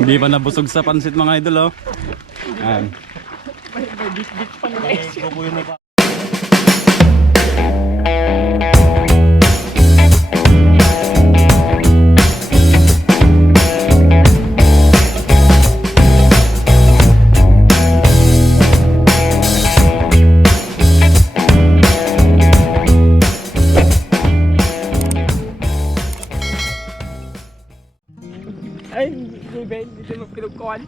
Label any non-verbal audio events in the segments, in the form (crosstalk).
Hindi pa nabusog sa pansit mga idol oh. Yan. May, may bit-bit pa na hindi mo pinagkuhan.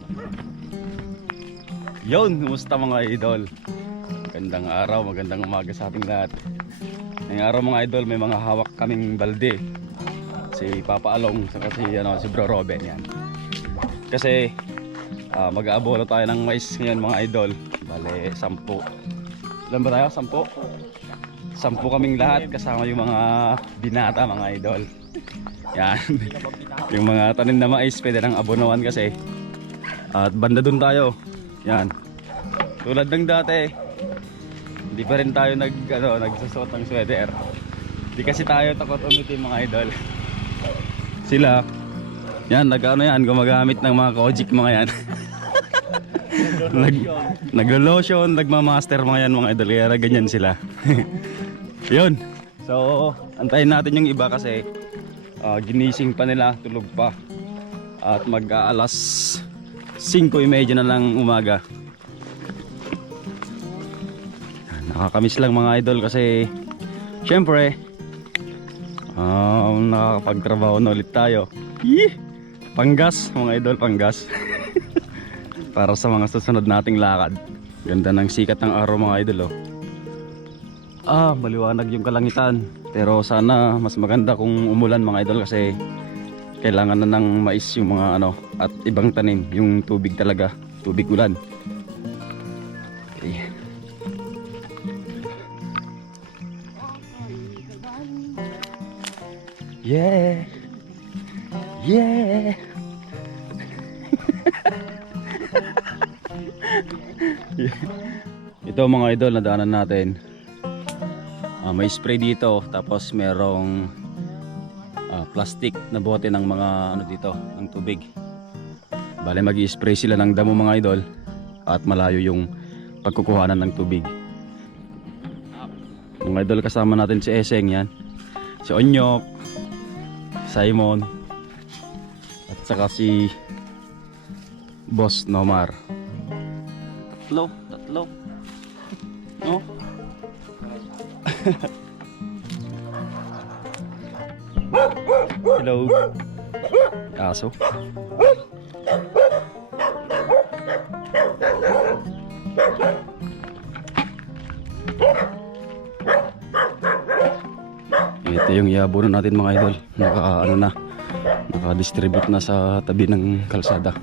Yun, kumusta mga idol? Magandang araw, magandang umaga sa ating lahat. Ngayong araw mga idol, may mga hawak kaming balde. Si Papa Along, saka si, ano, si Bro Robin yan. Kasi ah, mag-aabolo tayo ng mais ngayon mga idol. Bale, sampu. Ilan ba tayo? Sampu? Sampu kaming lahat kasama yung mga binata mga idol. Yan. Yung mga tanim na mais pwede nang abonoan kasi. At banda dun tayo. Yan. Tulad ng dati, hindi pa rin tayo nag, ano, nagsusot ng sweater. Hindi kasi tayo takot umutin mga idol. Sila, yan, nag, ano yan, gumagamit ng mga kojik mga yan. (laughs) nag, naglo-lotion, nagmamaster mga yan mga idol, kaya ganyan sila. (laughs) Yun. So, antayin natin yung iba kasi ah, ginising pa nila, tulog pa. At mag-aalas 5.30 na lang umaga. Nakakamiss lang mga idol kasi syempre um, nakakapagtrabaho na ulit tayo. Yee! Panggas mga idol, panggas. (laughs) Para sa mga susunod nating lakad. Ganda ng sikat ng araw mga idol oh. Ah, maliwanag yung kalangitan. Pero sana mas maganda kung umulan mga idol kasi kailangan na ng mais yung mga ano at ibang tanim yung tubig talaga tubig ulan okay. yeah yeah (laughs) ito mga idol na daanan natin Ah, may spray dito tapos merong ah, plastic na bote ng mga ano dito ng tubig. Bale mag spray sila ng damo mga idol at malayo yung pagkukuhanan ng tubig. Mga idol kasama natin si Eseng yan. Si Onyok Simon at saka si Boss Nomar. Tatlo tatlo. No Hello. Aso. Ito yung iabuno natin mga idol. Naka ano na. Naka-distribute na sa tabi ng kalsada.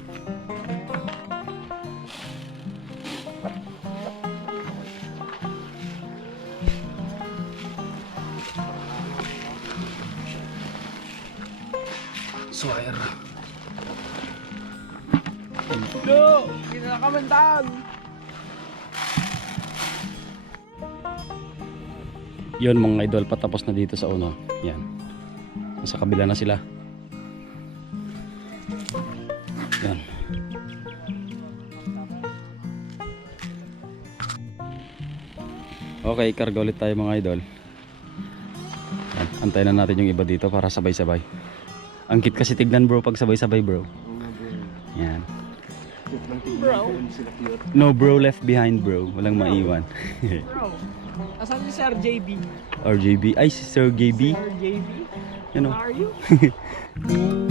Yun mga idol, patapos na dito sa uno. Yan. Nasa kabila na sila. Yan. Okay, karga ulit tayo mga idol. Yan. Antayin na natin yung iba dito para sabay-sabay. Ang cute kasi tignan bro pag sabay-sabay bro. Yan. Bro, No bro left behind bro. Walang maiwan. (laughs) si Sir JB? RJB. Ay, si Sir JB. Sir JB? Ano? How are you? (laughs)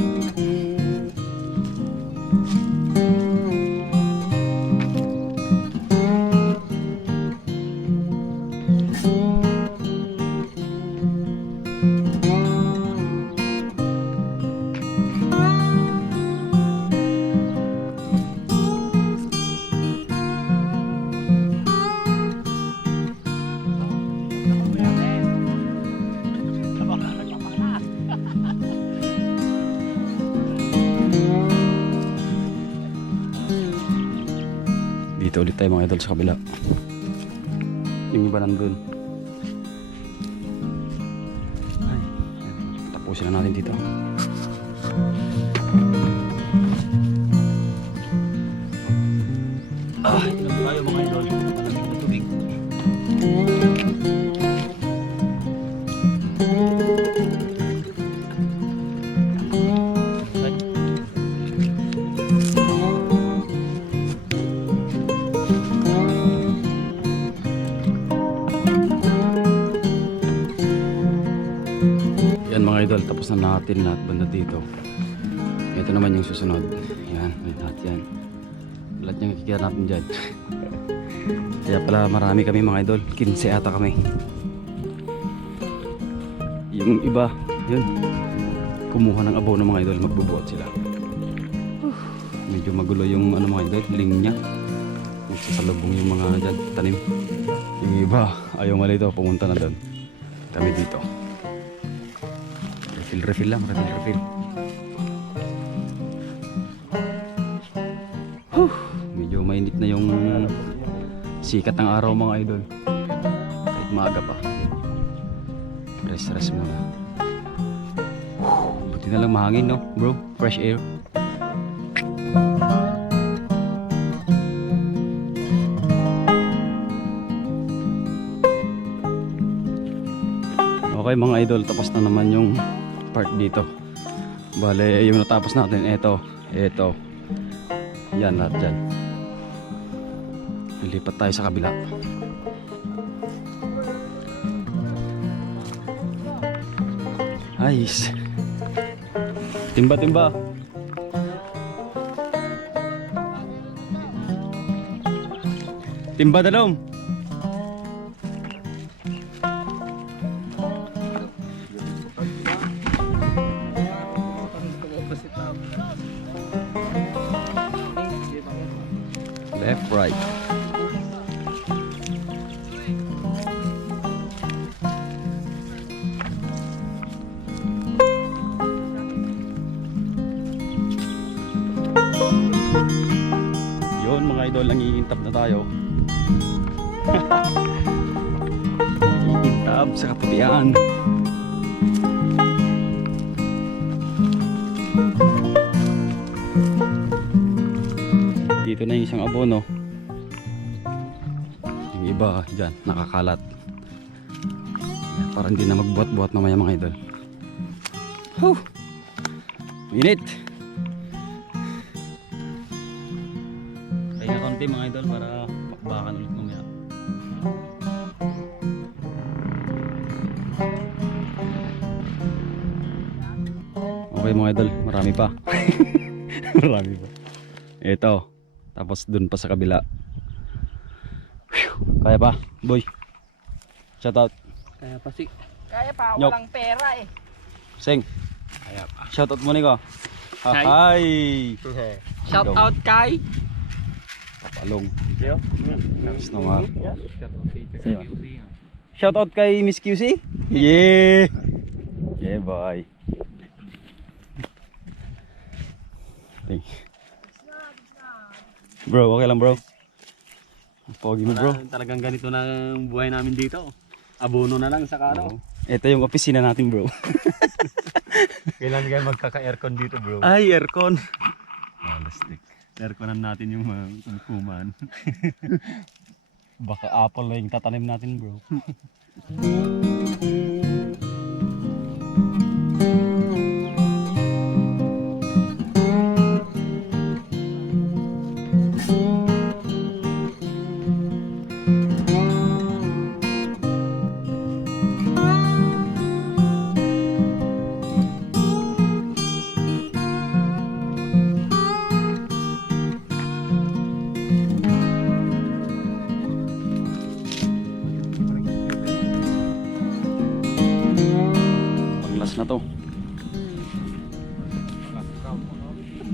Dito ulit tayo mga idol sa kabila. Yung iba nandun. Ay, tapusin na natin dito. Ah, ito na tayo mga idol. Thank you. Natin lahat banda dito. Ito naman yung susunod. Yan, lahat yan. Lahat yung kikita natin dyan. (laughs) Kaya pala marami kami mga idol. 15 ata kami. Yung iba, yun. Kumuha ng abono mga idol, magbubuhat sila. Medyo magulo yung ano mga idol, linya. Nagsasalubong yung mga dyan, tanim. Yung iba, ayaw malito, pumunta na doon. Kami dito. Refill, refill lang, refill, refill. Huh, medyo mainit na yung sikat ng araw mga idol. Kahit maaga pa. Rest, rest muna. Huh, buti na lang mahangin no, bro. Fresh air. Okay mga idol, tapos na naman yung part dito. Bale, yung natapos natin, eto, eto. Yan lahat dyan. Lilipat tayo sa kabila. Ayos. Timba, timba. Timba dalom. Tayo. nangiintap sa kaputian. Dito na yung isang abono. Yung iba dyan, nakakalat. Para hindi na magbuhat-buhat mamaya mga idol. Huh! Init! Konti mga idol para bakbakan ulit mamaya. Okay mga idol, marami pa. (laughs) marami pa. Ito. Tapos dun pa sa kabila. Kaya pa, boy. Shout out. Kaya pa si... Kaya pa, Nyok. walang pera eh. Sing. Kaya pa. Shout out mo ko. Hi. Hi. Shout out kay... Palong. Yo. Gusto nga. Shout out kay Miss QC. Yeah. Yeah, bye. Thank Bro, okay lang bro. Pogi mo bro. Talagang ganito na ang buhay namin dito. Abono na lang sa karaw. Oo. Ito yung opisina natin bro. (laughs) Kailan kayo magkaka-aircon dito bro? Ay, aircon. Plastic. Airconan natin yung mga kuman. (laughs) Baka apple na yung tatanim natin bro. (laughs)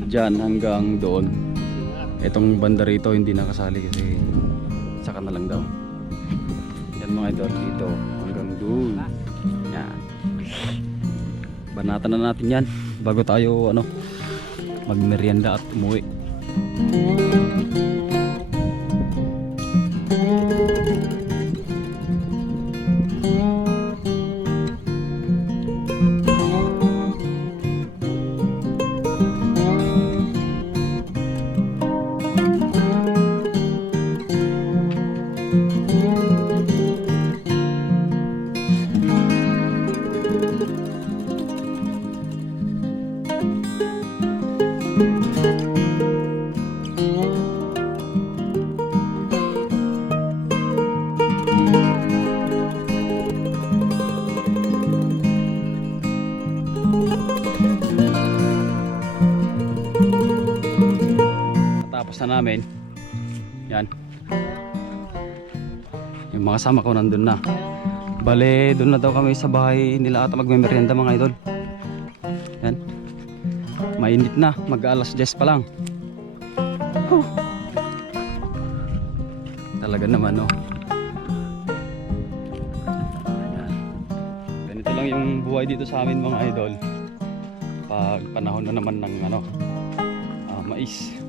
Diyan hanggang doon. Itong banda rito hindi nakasali kasi saka na lang daw. Yan mga idol dito hanggang doon. Yan. Banatan na natin yan bago tayo ano magmerienda at umuwi. Pagkatapos na namin, yan. Yung mga kasama ko nandun na. Bale, doon na daw kami sa bahay nila ata magmemeryenda mga idol. Yan. Mainit na, mag alas 10 pa lang. Huh. Talaga naman, no. Yan. Ganito lang yung buhay dito sa amin mga idol. Pag panahon na naman ng ano, ah, mais.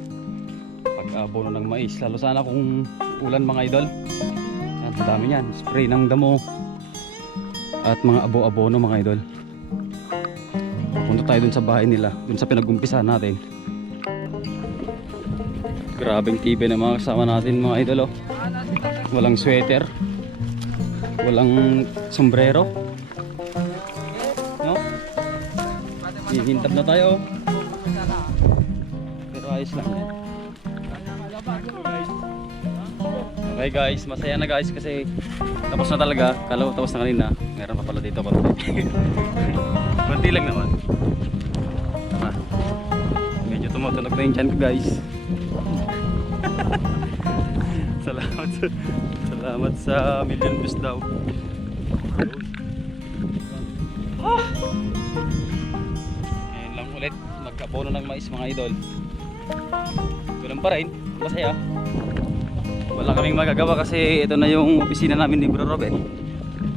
Pag abono ng mais, lalo sana kung ulan mga idol. Yan, dami yan. Spray ng damo. At mga abo-abono mga idol. Punta tayo dun sa bahay nila. Dun sa pinag-umpisa natin. Grabeng TV na mga kasama natin mga idol oh. Walang sweater. Walang sombrero. No? Hihintab na tayo. oh. Pero ayos lang yan. Okay guys, masaya na guys kasi tapos na talaga. Kala ko tapos na kanina. Meron pa pala dito konti. (laughs) konti lang naman. Ah, medyo tumutunog na yung chan ko guys. (laughs) salamat sa, salamat sa million views daw. Ah! Ngayon lang ulit magkabono ng mais mga idol. Ganun pa rin, masaya. Wala kaming magagawa kasi ito na yung opisina namin ni Bro Robin.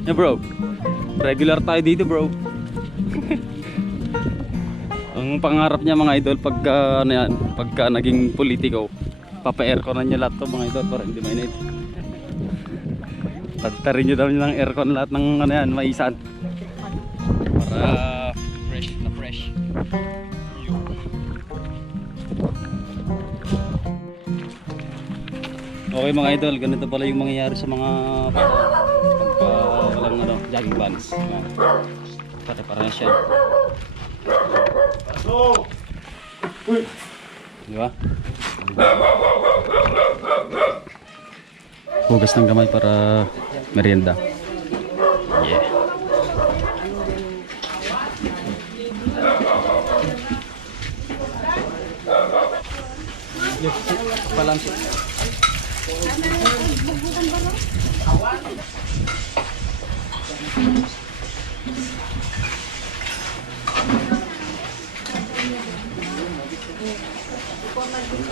Yeah bro, regular tayo dito bro. (laughs) Ang pangarap niya mga idol pagka, ano yan, pagka naging politiko, papa-aircon na niya lahat to mga idol para hindi mainit. Tagtarin niyo daw niya ng aircon lahat ng ano yan, maisan. Para Okay mga idol, ganito pala yung mangyayari sa mga bata pagka walang ano, jogging pants. Yan. Pati para na. Di ba? Hugas ng gamay para merienda. Yeah.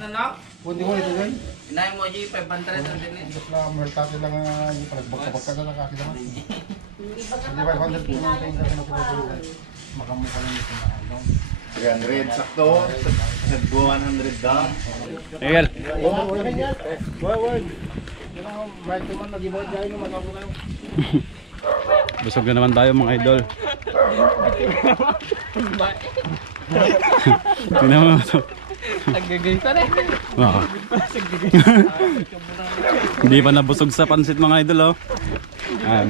Palansi. Buti ko ito doon. Inayin mo, G, 500 na din eh. Hindi lang, merkati lang nga yung palagbagkabagka na nakaki naman. Hindi 500 po yung kasi matutulog. Makamukha lang ito na ano. 300 sakto. Nagbo 100 down. Miguel, wala. Yan ang right to man, nag-ibot dahil naman ako kayo. (laughs) busog na naman tayo mga idol. (laughs) (laughs) Tingnan mo ito. Naggagay ka na eh. Wow. Hindi pa nabusog sa pansit mga idol oh. Ayan.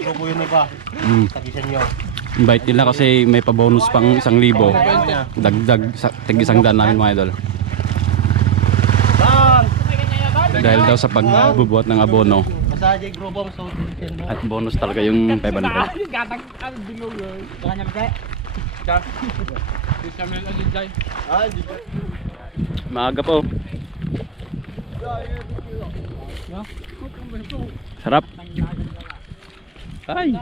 Kukuyin mo pa. Mm. Tagisan nyo. Invite nila kasi may pa-bonus pang isang libo. Dagdag sa tig isang daan namin mga idol. Dahil daw sa pagbubuhat ng abono Masahe grupo mo. at bonus talaga yung 500. Gatang ang bilog yun. Kanya Samuel Alinjay. Ah. Maaga po. Sarap. Ay.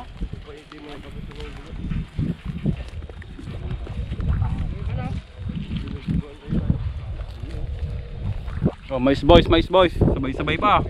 Oh, mais boys, mais boys. Sabay-sabay pa.